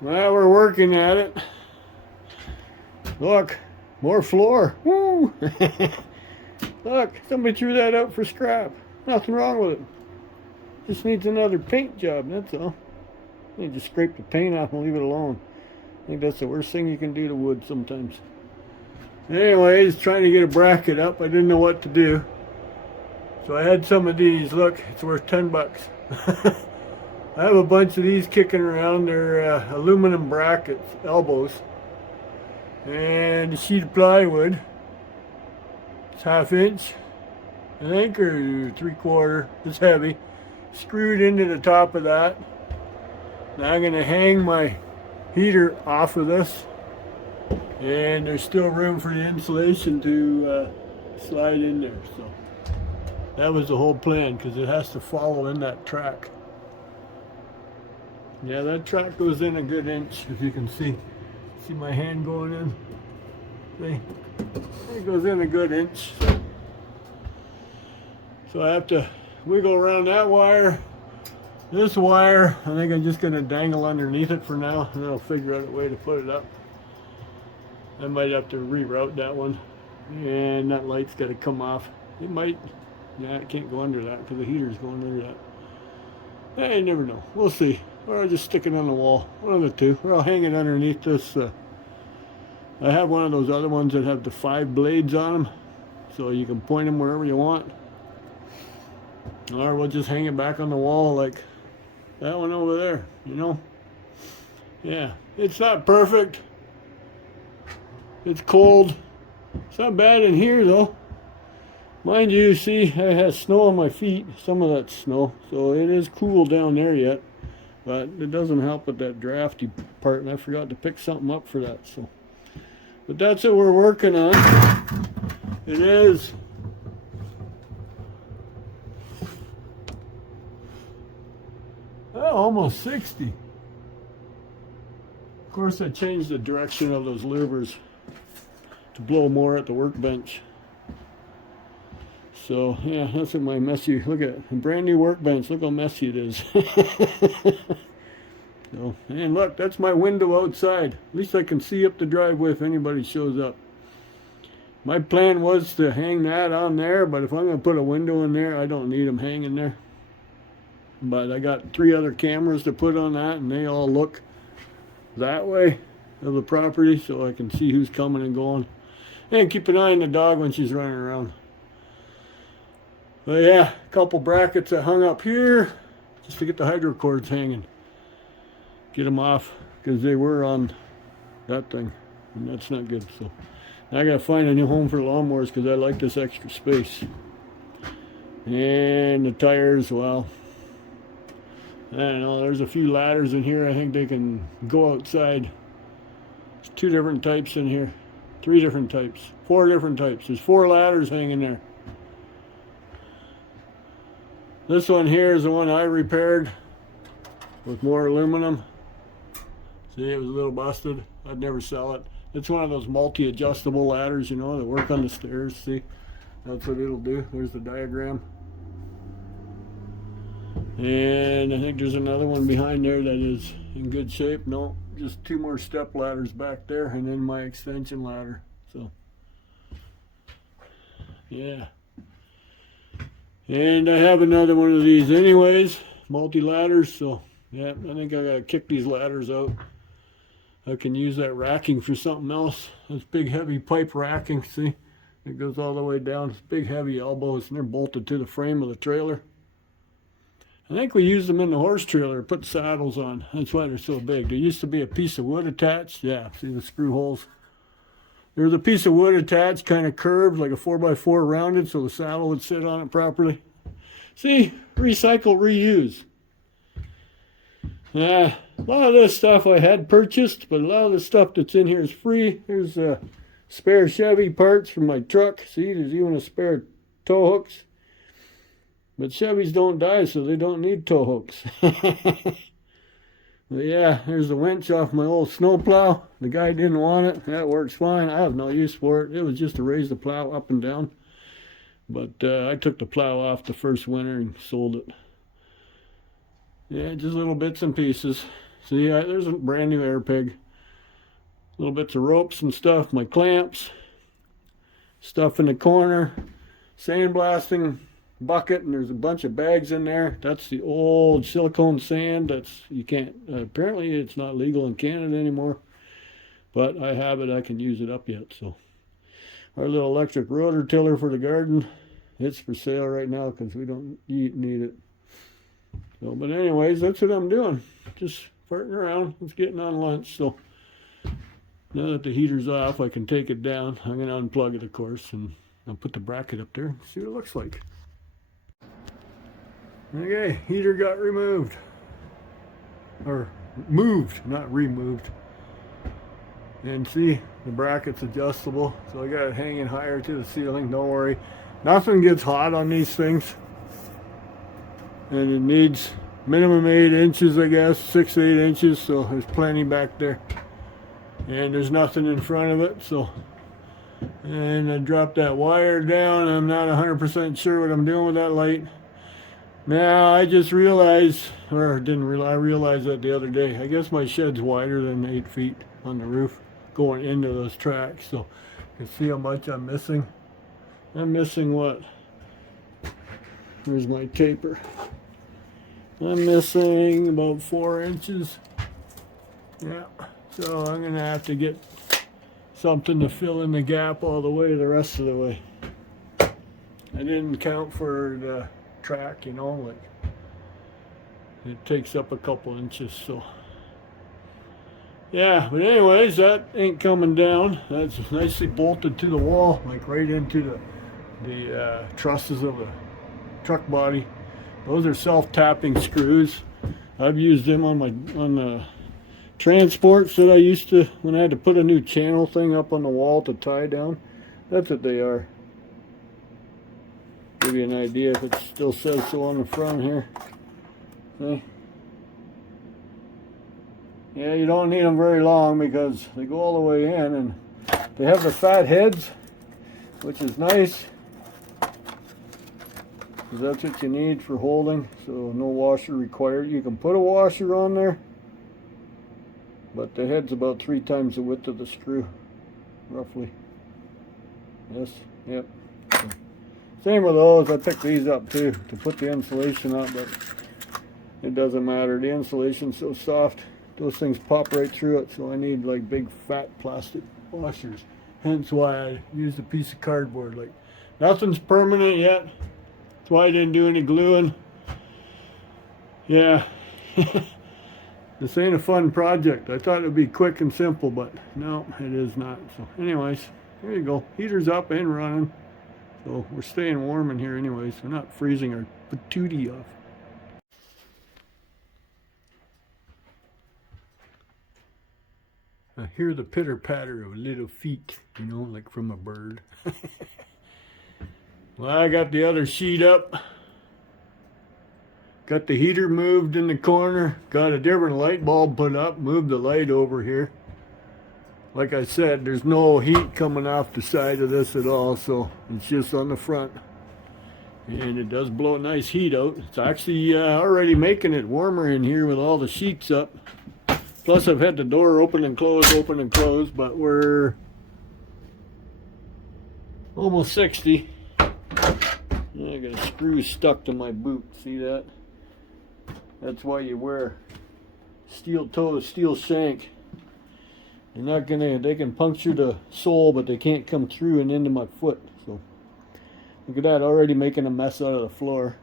Well, we're working at it. Look, more floor. Woo! Look, somebody threw that out for scrap. Nothing wrong with it. Just needs another paint job, that's all. You just scrape the paint off and leave it alone. I think that's the worst thing you can do to wood sometimes. Anyways, trying to get a bracket up. I didn't know what to do. So I had some of these. Look, it's worth 10 bucks. I have a bunch of these kicking around. They're aluminum brackets, elbows. And a sheet of plywood. It's 1/2 inch, I think, or 3/4. It's heavy. Screwed into the top of that. Now I'm going to hang my heater off of this. And there's still room for the insulation to slide in there. So that was the whole plan, because it has to follow in that track. Yeah, that track goes in a good inch, if you can see. See my hand going in? See? It goes in a good inch. So I have to wiggle around that wire. This wire, I think I'm just going to dangle underneath it for now, and then I'll figure out a way to put it up. I might have to reroute that one. And that light's got to come off. It might. Yeah, it can't go under that because the heater's going under that. I never know. We'll see. Or I'll just stick it on the wall. One of the two. Or I'll hang it underneath this. I have one of those other ones that have the 5 blades on them. So you can point them wherever you want. Or we'll just hang it back on the wall like that one over there, you know? Yeah. It's not perfect. It's cold. It's not bad in here though. Mind you, see, I have snow on my feet. Some of that's snow. So it is cool down there yet. But it doesn't help with that drafty part. And I forgot to pick something up for that. So, but that's what we're working on. It is. Oh, almost 60. Of course, I changed the direction of those louvers to blow more at the workbench. So yeah, that's what my messy, look at a brand new workbench, look how messy it is. So, and look, that's my window outside. At least I can see up the driveway if anybody shows up. My plan was to hang that on there, but if I'm going to put a window in there, I don't need them hanging there. But I got 3 other cameras to put on that, and they all look that way of the property, so I can see who's coming and going. And keep an eye on the dog when she's running around. But yeah, a couple brackets I hung up here just to get the hydro cords hanging. Get them off because they were on that thing, and that's not good. So now I gotta find a new home for lawnmowers because I like this extra space. And the tires, well, I don't know, there's a few ladders in here. I think they can go outside. There's 2 different types in here. 3 different types. 4 different types. There's 4 ladders hanging there. This one here is the one I repaired with more aluminum. See, it was a little busted. I'd never sell it. It's one of those multi-adjustable ladders, you know, that work on the stairs. See, that's what it'll do. There's the diagram. And I think there's another one behind there that is in good shape. No, just 2 more step ladders back there, and then my extension ladder. So, yeah. And I have another one of these anyways, multi-ladders. So, yeah, I think I gotta kick these ladders out. I can use that racking for something else. That's big, heavy pipe racking. See, it goes all the way down. It's big, heavy elbows, and they're bolted to the frame of the trailer. I think we used them in the horse trailer, put saddles on. That's why they're so big. There used to be a piece of wood attached. Yeah, see the screw holes? There's a piece of wood attached, kind of curved, like a 4x4 rounded, so the saddle would sit on it properly. See, recycle, reuse. A lot of this stuff I had purchased, but a lot of the stuff that's in here is free. Here's spare Chevy parts from my truck. See, there's even a spare tow hooks. But Chevys don't die, so they don't need tow hooks. But yeah, there's the winch off my old snowplow. The guy didn't want it. That works fine. I have no use for it. It was just to raise the plow up and down. But I took the plow off the first winter and sold it. Yeah, just little bits and pieces. See, there's a brand new air peg. Little bits of ropes and stuff, my clamps, stuff in the corner, sandblasting bucket, and there's a bunch of bags in there. That's the old silicone sand. You can't, apparently it's not legal in Canada anymore, but I have it. I can use it up yet. So our little electric rotor tiller for the garden, it's for sale right now because we don't need it. So, but anyways, that's what I'm doing. Just farting around. It's getting on lunch. So now that the heater's off, I can take it down. I'm going to unplug it, of course, and I'll put the bracket up there and see what it looks like. Okay, heater got removed. Or moved, not removed. And see, the bracket's adjustable, so I got it hanging higher to the ceiling. Don't worry. Nothing gets hot on these things. And it needs minimum 8 inches, I guess, 6 to 8 inches, so there's plenty back there. And there's nothing in front of it, so. And I dropped that wire down. I'm not 100% sure what I'm doing with that light. Now, I just realized, or didn't realize, I realized that the other day. I guess my shed's wider than 8 feet on the roof going into those tracks, so you can see how much I'm missing. I'm missing what? Here's my taper. I'm missing about 4 inches. Yeah, so I'm gonna have to get something to fill in the gap all the way the rest of the way. I didn't count for the track, you know, like it takes up a couple inches, so yeah. But anyways, that ain't coming down. That's nicely bolted to the wall, like right into the trusses of the truck body. Those are self-tapping screws. I've used them on the transports that I used to, when I had to put a new channel thing up on the wall to tie down. That's what they are. Give you an idea if it still says so on the front here. See? Yeah, you don't need them very long because they go all the way in, and they have the fat heads, which is nice, because that's what you need for holding. So no washer required. You can put a washer on there, but the head's about 3 times the width of the screw, roughly. Yes, yep. So, same with those. I picked these up too to put the insulation up, but it doesn't matter. The insulation's so soft, those things pop right through it. So I need like big fat plastic washers. Hence why I used a piece of cardboard. Like, nothing's permanent yet. That's why I didn't do any gluing. Yeah. This ain't a fun project. I thought it would be quick and simple, but no, it is not. So anyways, there you go. Heater's up and running. So we're staying warm in here anyways. We're not freezing our patootie off. I hear the pitter-patter of little feet, you know, like from a bird. Well, I got the other sheet up. Got the heater moved in the corner. Got a different light bulb put up. Moved the light over here. Like I said, there's no heat coming off the side of this at all, so it's just on the front. And it does blow nice heat out. It's actually already making it warmer in here with all the sheets up. Plus I've had the door open and close, but we're almost 60. I got a screw stuck to my boot, see that? That's why you wear steel toe, steel shank. They're not gonna, they can puncture the sole, but they can't come through and into my foot. So look at that, already making a mess out of the floor.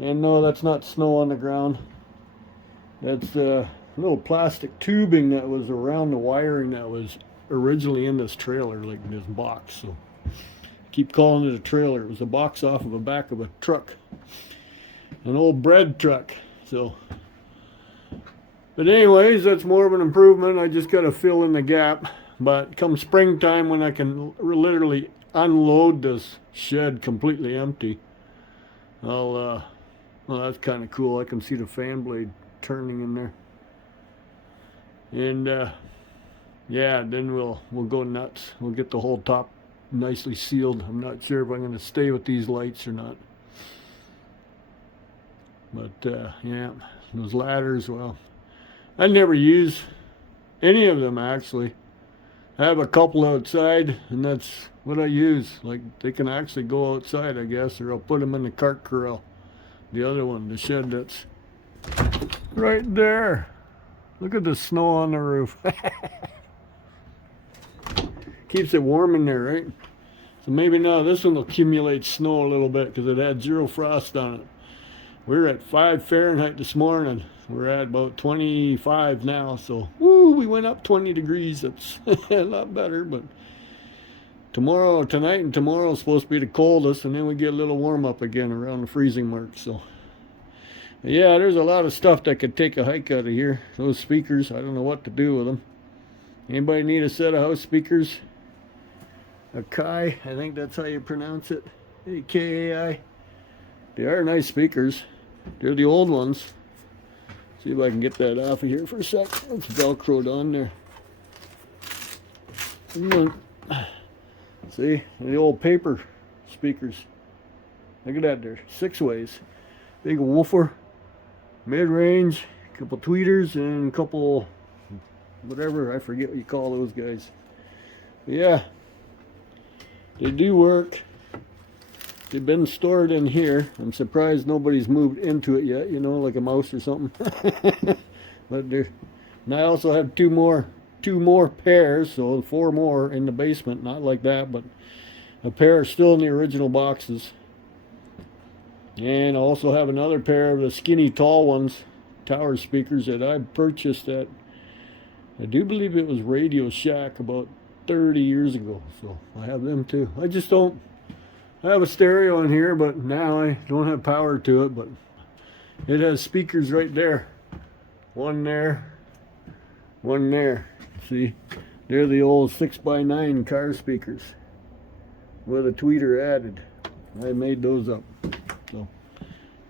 And no, that's not snow on the ground. That's a little plastic tubing that was around the wiring that was originally in this trailer, like this box. So I keep calling it a trailer. It was a box off of the back of a truck, an old bread truck. So, but anyways, that's more of an improvement. I just got to fill in the gap. But come springtime, when I can literally unload this shed completely empty, well, that's kind of cool. I can see the fan blade turning in there. And yeah, then we'll go nuts. We'll get the whole top nicely sealed. I'm not sure if I'm going to stay with these lights or not. But yeah, those ladders, well, I never use any of them actually. I have a couple outside, and that's what I use. Like, they can actually go outside, I guess, or I'll put them in the cart corral. The other one, the shed that's right there. Look at the snow on the roof. Keeps it warm in there, right? So maybe now this one will accumulate snow a little bit because it had 0 frost on it. We were at 5 Fahrenheit this morning. We're at about 25 now, so woo, we went up 20 degrees. That's a lot better, but tonight and tomorrow is supposed to be the coldest, and then we get a little warm up again around the freezing mark. So yeah, there's a lot of stuff that could take a hike out of here. Those speakers, I don't know what to do with them. Anybody need a set of house speakers? A Kai, I think that's how you pronounce it. A-K-A-I. They are nice speakers. They're the old ones. See if I can get that off of here for a sec. It's velcroed on there. See, the old paper speakers. Look at that there. 6 ways. Big woofer, mid-range, a couple tweeters, and a couple whatever, I forget what you call those guys. But yeah, they do work. They've been stored in here. I'm surprised nobody's moved into it yet, you know, like a mouse or something. But there, and I also have two more pairs, so 4 more in the basement. Not like that, but a pair are still in the original boxes. And I also have another pair of the skinny tall ones, tower speakers, that I purchased at, I do believe it was Radio Shack about 30 years ago. So I have them too. I just don't, I have a stereo in here, but now I don't have power to it, but it has speakers right there. One there, one there. See, they're the old 6x9 car speakers with a tweeter added. I made those up. So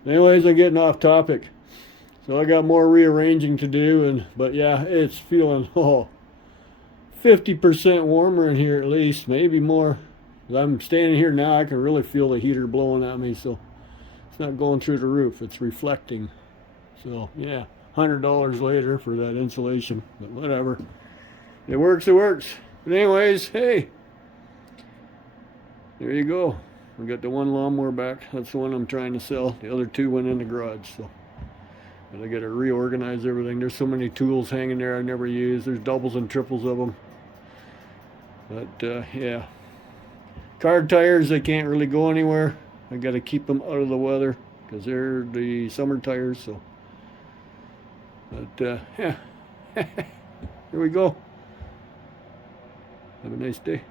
anyways, I'm getting off topic. So I got more rearranging to do, but yeah, it's feeling 50% warmer in here at least, maybe more. I'm standing here now, I can really feel the heater blowing at me, so it's not going through the roof, it's reflecting. So yeah, $100 later for that insulation, but whatever. It works, it works. But anyways, hey, there you go. We got the one lawnmower back. That's the one I'm trying to sell. The other 2 went in the garage, so. But I got to reorganize everything. There's so many tools hanging there I never use. There's doubles and triples of them. But yeah. Car tires, they can't really go anywhere. I got to keep them out of the weather because they're the summer tires. So, but yeah, here we go. Have a nice day.